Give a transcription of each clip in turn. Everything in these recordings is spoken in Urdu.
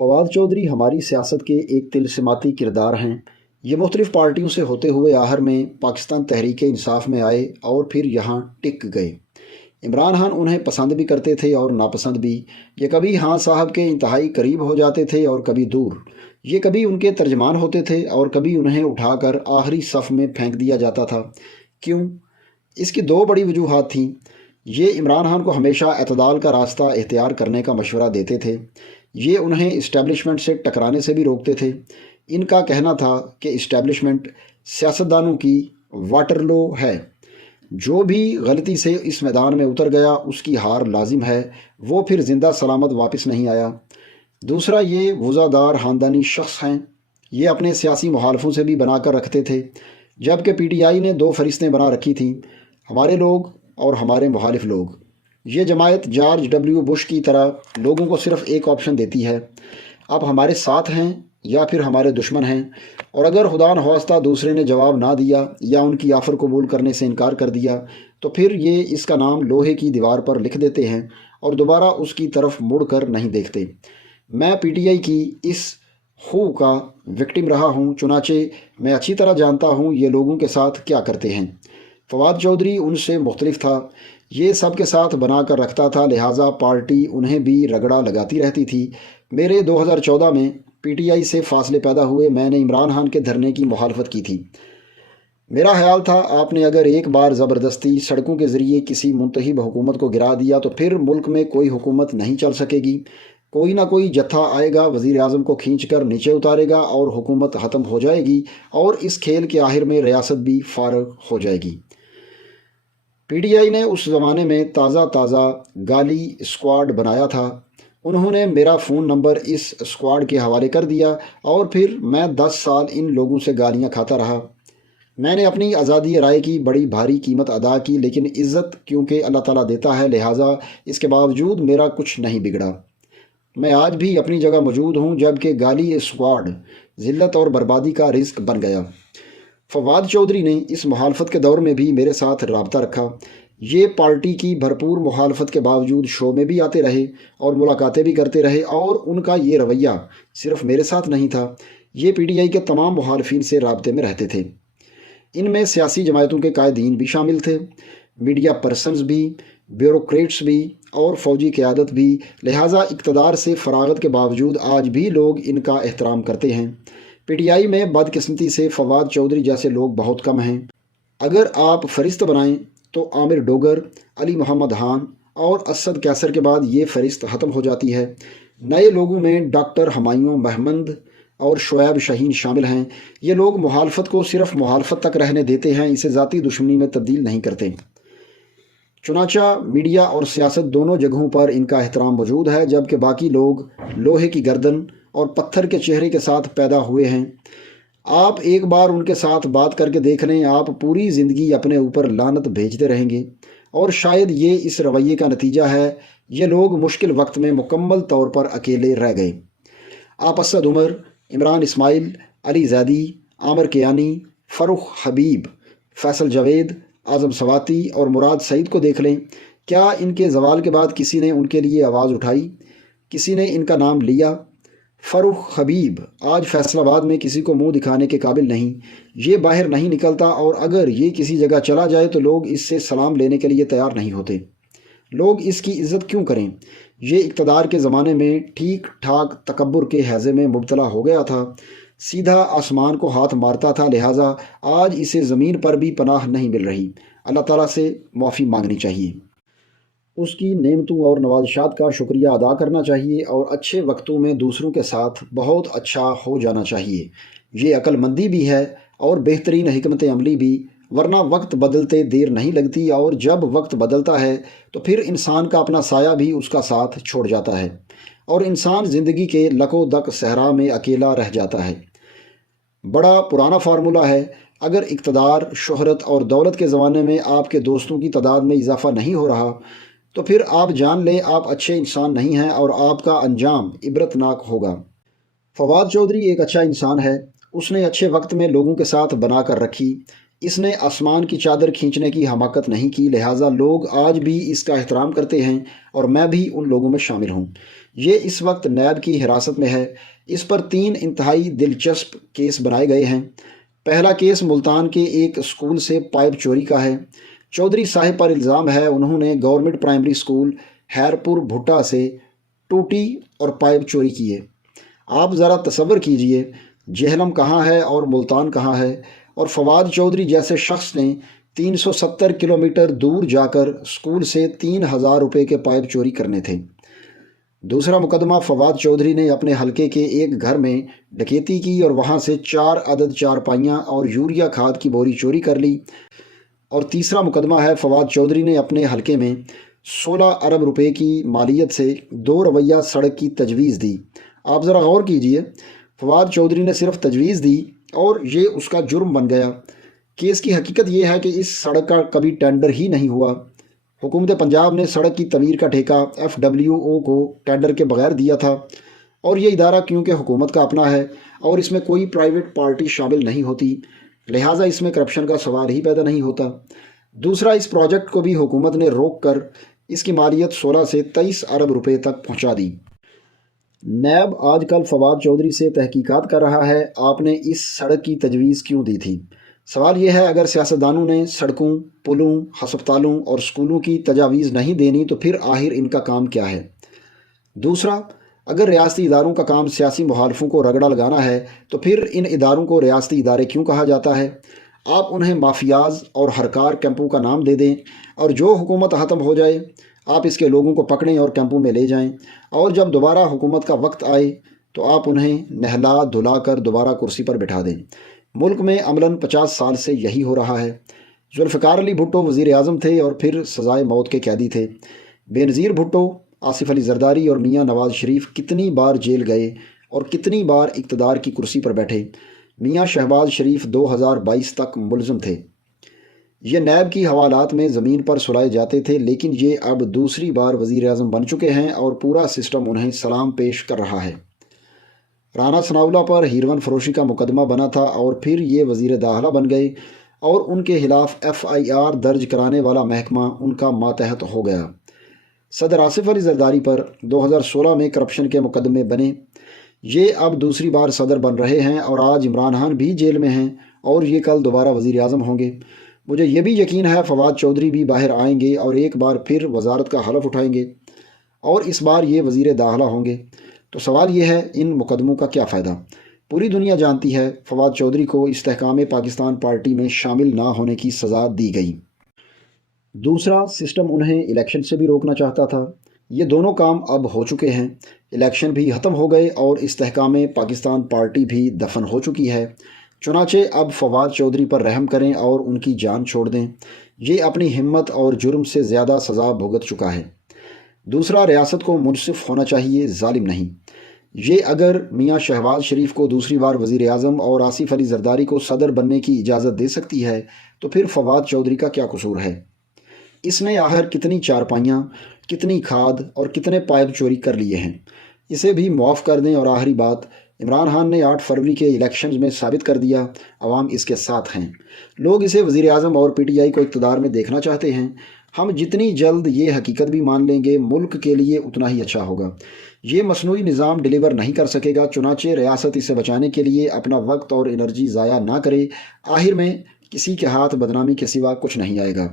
فواد چودھری ہماری سیاست کے ایک طلسماتی کردار ہیں۔ یہ مختلف پارٹیوں سے ہوتے ہوئے آخر میں پاکستان تحریک انصاف میں آئے اور پھر یہاں ٹک گئے۔ عمران خان انہیں پسند بھی کرتے تھے اور ناپسند بھی۔ یہ کبھی خان صاحب کے انتہائی قریب ہو جاتے تھے اور کبھی دور۔ یہ کبھی ان کے ترجمان ہوتے تھے اور کبھی انہیں اٹھا کر آخری صف میں پھینک دیا جاتا تھا۔ کیوں؟ اس کی دو بڑی وجوہات تھیں۔ یہ عمران خان کو ہمیشہ اعتدال کا راستہ اختیار کرنے کا مشورہ دیتے تھے۔ یہ انہیں اسٹیبلشمنٹ سے ٹکرانے سے بھی روکتے تھے۔ ان کا کہنا تھا کہ اسٹیبلشمنٹ سیاستدانوں کی واٹرلو ہے۔ جو بھی غلطی سے اس میدان میں اتر گیا اس کی ہار لازم ہے، وہ پھر زندہ سلامت واپس نہیں آیا۔ دوسرا، یہ وزادار خاندانی شخص ہیں۔ یہ اپنے سیاسی مخالفوں سے بھی بنا کر رکھتے تھے، جبکہ پی ٹی آئی نے دو فہرستیں بنا رکھی تھیں، ہمارے لوگ اور ہمارے مخالف لوگ۔ یہ جماعت جارج ڈبلیو بش کی طرح لوگوں کو صرف ایک آپشن دیتی ہے، اب ہمارے ساتھ ہیں یا پھر ہمارے دشمن ہیں، اور اگر خدا نخواستہ دوسرے نے جواب نہ دیا یا ان کی آفر قبول کرنے سے انکار کر دیا تو پھر یہ اس کا نام لوہے کی دیوار پر لکھ دیتے ہیں اور دوبارہ اس کی طرف مڑ کر نہیں دیکھتے۔ میں پی ٹی آئی کی اس خو کا وکٹم رہا ہوں، چنانچہ میں اچھی طرح جانتا ہوں یہ لوگوں کے ساتھ کیا کرتے ہیں۔ فواد چودھری ان سے مختلف تھا۔ یہ سب کے ساتھ بنا کر رکھتا تھا، لہٰذا پارٹی انہیں بھی رگڑا لگاتی رہتی تھی۔ میرے 2014 میں پی ٹی آئی سے فاصلے پیدا ہوئے۔ میں نے عمران خان کے دھرنے کی مخالفت کی تھی۔ میرا خیال تھا آپ نے اگر ایک بار زبردستی سڑکوں کے ذریعے کسی منتخب حکومت کو گرا دیا تو پھر ملک میں کوئی حکومت نہیں چل سکے گی۔ کوئی نہ کوئی جتھا آئے گا، وزیر اعظم کو کھینچ کر نیچے اتارے گا اور حکومت ختم ہو جائے گی، اور اس کھیل کے آخر میں ریاست بھی فارغ ہو جائے گی۔ پی ٹی آئی نے اس زمانے میں تازہ گالی اسکواڈ بنایا تھا۔ انہوں نے میرا فون نمبر اس اسکواڈ کے حوالے کر دیا اور پھر میں 10 سال ان لوگوں سے گالیاں کھاتا رہا۔ میں نے اپنی آزادی رائے کی بڑی بھاری قیمت ادا کی، لیکن عزت کیونکہ اللہ تعالیٰ دیتا ہے، لہٰذا اس کے باوجود میرا کچھ نہیں بگڑا۔ میں آج بھی اپنی جگہ موجود ہوں، جبکہ گالی اسکواڈ ذلت اور بربادی کا رزق بن گیا۔ فواد چودھری نے اس مخالفت کے دور میں بھی میرے ساتھ رابطہ رکھا۔ یہ پارٹی کی بھرپور مخالفت کے باوجود شو میں بھی آتے رہے اور ملاقاتیں بھی کرتے رہے، اور ان کا یہ رویہ صرف میرے ساتھ نہیں تھا، یہ پی ٹی آئی کے تمام مخالفین سے رابطے میں رہتے تھے۔ ان میں سیاسی جماعتوں کے قائدین بھی شامل تھے، میڈیا پرسنز بھی، بیوروکریٹس بھی اور فوجی قیادت بھی، لہٰذا اقتدار سے فراغت کے باوجود آج بھی لوگ ان کا احترام کرتے ہیں۔ پی ٹی آئی میں بدقسمتی سے فواد چودھری جیسے لوگ بہت کم ہیں۔ اگر آپ فہرست بنائیں تو عامر ڈوگر، علی محمد خان اور اسد کیسر کے بعد یہ فہرست ختم ہو جاتی ہے۔ نئے لوگوں میں ڈاکٹر ہمایوں محمد اور شعیب شاہین شامل ہیں۔ یہ لوگ مخالفت کو صرف مخالفت تک رہنے دیتے ہیں، اسے ذاتی دشمنی میں تبدیل نہیں کرتے۔ چنانچہ میڈیا اور سیاست دونوں جگہوں پر ان کا احترام موجود ہے، جبکہ باقی لوگ لوہے کی گردن اور پتھر کے چہرے کے ساتھ پیدا ہوئے ہیں۔ آپ ایک بار ان کے ساتھ بات کر کے دیکھ لیں، آپ پوری زندگی اپنے اوپر لعنت بھیجتے رہیں گے، اور شاید یہ اس رویے کا نتیجہ ہے۔ یہ لوگ مشکل وقت میں مکمل طور پر اکیلے رہ گئے۔ آپ اسد عمر، عمران اسماعیل، علی زیدی، عامر کیانی، فروخ حبیب، فیصل جاوید، اعظم سواتی اور مراد سعید کو دیکھ لیں۔ کیا ان کے زوال کے بعد کسی نے ان کے لیے آواز اٹھائی؟ کسی نے ان کا نام لیا؟ فروخ حبیب آج فیصل آباد میں کسی کو منہ دکھانے کے قابل نہیں۔ یہ باہر نہیں نکلتا، اور اگر یہ کسی جگہ چلا جائے تو لوگ اس سے سلام لینے کے لیے تیار نہیں ہوتے۔ لوگ اس کی عزت کیوں کریں؟ یہ اقتدار کے زمانے میں ٹھیک ٹھاک تکبر کے ہیضے میں مبتلا ہو گیا تھا، سیدھا آسمان کو ہاتھ مارتا تھا، لہٰذا آج اسے زمین پر بھی پناہ نہیں مل رہی۔ اللہ تعالیٰ سے معافی مانگنی چاہیے، اس کی نعمتوں اور نوازشات کا شکریہ ادا کرنا چاہیے، اور اچھے وقتوں میں دوسروں کے ساتھ بہت اچھا ہو جانا چاہیے۔ یہ عقل مندی بھی ہے اور بہترین حکمت عملی بھی، ورنہ وقت بدلتے دیر نہیں لگتی، اور جب وقت بدلتا ہے تو پھر انسان کا اپنا سایہ بھی اس کا ساتھ چھوڑ جاتا ہے، اور انسان زندگی کے لک و دک صحرا میں اکیلا رہ جاتا ہے۔ بڑا پرانا فارمولہ ہے، اگر اقتدار، شہرت اور دولت کے زمانے میں آپ کے دوستوں کی تعداد میں اضافہ نہیں ہو رہا تو پھر آپ جان لیں آپ اچھے انسان نہیں ہیں، اور آپ کا انجام عبرتناک ہوگا۔ فواد چودھری ایک اچھا انسان ہے۔ اس نے اچھے وقت میں لوگوں کے ساتھ بنا کر رکھی، اس نے آسمان کی چادر کھینچنے کی حماقت نہیں کی، لہٰذا لوگ آج بھی اس کا احترام کرتے ہیں اور میں بھی ان لوگوں میں شامل ہوں۔ یہ اس وقت نیب کی حراست میں ہے۔ اس پر 3 انتہائی دلچسپ کیس بنائے گئے ہیں۔ پہلا کیس ملتان کے ایک اسکول سے پائپ چوری کا ہے۔ چودھری صاحب پر الزام ہے انہوں نے گورنمنٹ پرائمری اسکول حیرپور بھٹا سے ٹوٹی اور پائپ چوری کیے۔ آپ ذرا تصور کیجئے جہلم کہاں ہے اور ملتان کہاں ہے، اور فواد چودھری جیسے شخص نے 370 کلومیٹر دور جا کر اسکول سے 3000 روپے کے پائپ چوری کرنے تھے۔ دوسرا مقدمہ، فواد چودھری نے اپنے حلقے کے ایک گھر میں ڈکیتی کی اور وہاں سے 4 عدد چارپائیاں اور یوریا کھاد کی بوری چوری کر لی۔ اور تیسرا مقدمہ ہے، فواد چودھری نے اپنے حلقے میں 16 ارب روپے کی مالیت سے 2 رویہ سڑک کی تجویز دی۔ آپ ذرا غور کیجئے، فواد چودھری نے صرف تجویز دی اور یہ اس کا جرم بن گیا۔ کیس کی حقیقت یہ ہے کہ اس سڑک کا کبھی ٹینڈر ہی نہیں ہوا۔ حکومت پنجاب نے سڑک کی تعمیر کا ٹھیکہ FWO کو ٹینڈر کے بغیر دیا تھا، اور یہ ادارہ کیونکہ حکومت کا اپنا ہے اور اس میں کوئی پرائیویٹ پارٹی شامل نہیں ہوتی، لہٰذا اس میں کرپشن کا سوال ہی پیدا نہیں ہوتا۔ دوسرا، اس پروجیکٹ کو بھی حکومت نے روک کر اس کی مالیت 16 سے 23 ارب روپے تک پہنچا دی۔ نیب آج کل فواد چودھری سے تحقیقات کر رہا ہے، آپ نے اس سڑک کی تجویز کیوں دی تھی؟ سوال یہ ہے، اگر سیاستدانوں نے سڑکوں، پلوں، ہسپتالوں اور اسکولوں کی تجاویز نہیں دینی تو پھر آخر ان کا کام کیا ہے؟ دوسرا، اگر ریاستی اداروں کا کام سیاسی مخالفوں کو رگڑا لگانا ہے تو پھر ان اداروں کو ریاستی ادارے کیوں کہا جاتا ہے؟ آپ انہیں مافیاز اور ہرکار کیمپوں کا نام دے دیں، اور جو حکومت ختم ہو جائے آپ اس کے لوگوں کو پکڑیں اور کیمپوں میں لے جائیں، اور جب دوبارہ حکومت کا وقت آئے تو آپ انہیں نہلا دھلا کر دوبارہ کرسی پر بٹھا دیں۔ ملک میں عملاً 50 سال سے یہی ہو رہا ہے۔ ذوالفقار علی بھٹو وزیر اعظم تھے اور پھر سزائے موت کے قیدی تھے۔ بے نظیر بھٹو، آصف علی زرداری اور میاں نواز شریف کتنی بار جیل گئے اور کتنی بار اقتدار کی کرسی پر بیٹھے۔ میاں شہباز شریف 2022 تک ملزم تھے۔ یہ نیب کی حوالات میں زمین پر سلائے جاتے تھے، لیکن یہ اب دوسری بار وزیر اعظم بن چکے ہیں اور پورا سسٹم انہیں سلام پیش کر رہا ہے۔ رانا ثناءاللہ پر ہیروین فروشی کا مقدمہ بنا تھا اور پھر یہ وزیر داخلہ بن گئے اور ان کے خلاف FIR درج کرانے والا محکمہ ان کا ماتحت ہو گیا۔ صدر آصف علی زرداری پر 2016 میں کرپشن کے مقدمے بنے۔ یہ اب دوسری بار صدر بن رہے ہیں اور آج عمران خان بھی جیل میں ہیں اور یہ کل دوبارہ وزیر اعظم ہوں گے۔ مجھے یہ بھی یقین ہے فواد چودھری بھی باہر آئیں گے اور ایک بار پھر وزارت کا حلف اٹھائیں گے اور اس بار یہ وزیر داخلہ ہوں گے۔ تو سوال یہ ہے، ان مقدموں کا کیا فائدہ؟ پوری دنیا جانتی ہے فواد چودھری کو استحکام پاکستان پارٹی میں شامل نہ ہونے کی سزا دی گئی۔ دوسرا، سسٹم انہیں الیکشن سے بھی روکنا چاہتا تھا۔ یہ دونوں کام اب ہو چکے ہیں، الیکشن بھی ختم ہو گئے اور استحکام پاکستان پارٹی بھی دفن ہو چکی ہے۔ چنانچہ اب فواد چودھری پر رحم کریں اور ان کی جان چھوڑ دیں۔ یہ اپنی ہمت اور جرم سے زیادہ سزا بھگت چکا ہے۔ دوسرا، ریاست کو منصف ہونا چاہیے، ظالم نہیں۔ یہ اگر میاں شہباز شریف کو دوسری بار وزیر اعظم اور آصف علی زرداری کو صدر بننے کی اجازت دے سکتی ہے تو پھر فواد چودھری کا کیا قصور ہے؟ اس نے آخر کتنی چارپائیاں، کتنی کھاد اور کتنے پائپ چوری کر لیے ہیں؟ اسے بھی معاف کر دیں۔ اور آخری بات، عمران خان نے 8 فروری کے الیکشنز میں ثابت کر دیا عوام اس کے ساتھ ہیں۔ لوگ اسے وزیر اعظم اور PTI کو اقتدار میں دیکھنا چاہتے ہیں۔ ہم جتنی جلد یہ حقیقت بھی مان لیں گے ملک کے لیے اتنا ہی اچھا ہوگا۔ یہ مصنوعی نظام ڈیلیور نہیں کر سکے گا، چنانچہ ریاست اسے بچانے کے لیے اپنا وقت اور انرجی ضائع نہ کرے۔ آخر میں کسی کے ہاتھ بدنامی کے سوا کچھ نہیں آئے گا۔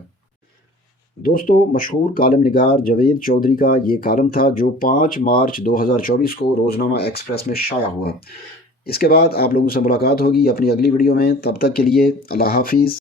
دوستو، مشہور کالم نگار جاوید چودھری کا یہ کالم تھا جو 5 مارچ 2024 کو روزنامہ ایکسپریس میں شائع ہوا۔ اس کے بعد آپ لوگوں سے ملاقات ہوگی اپنی اگلی ویڈیو میں۔ تب تک کے لیے اللہ حافظ۔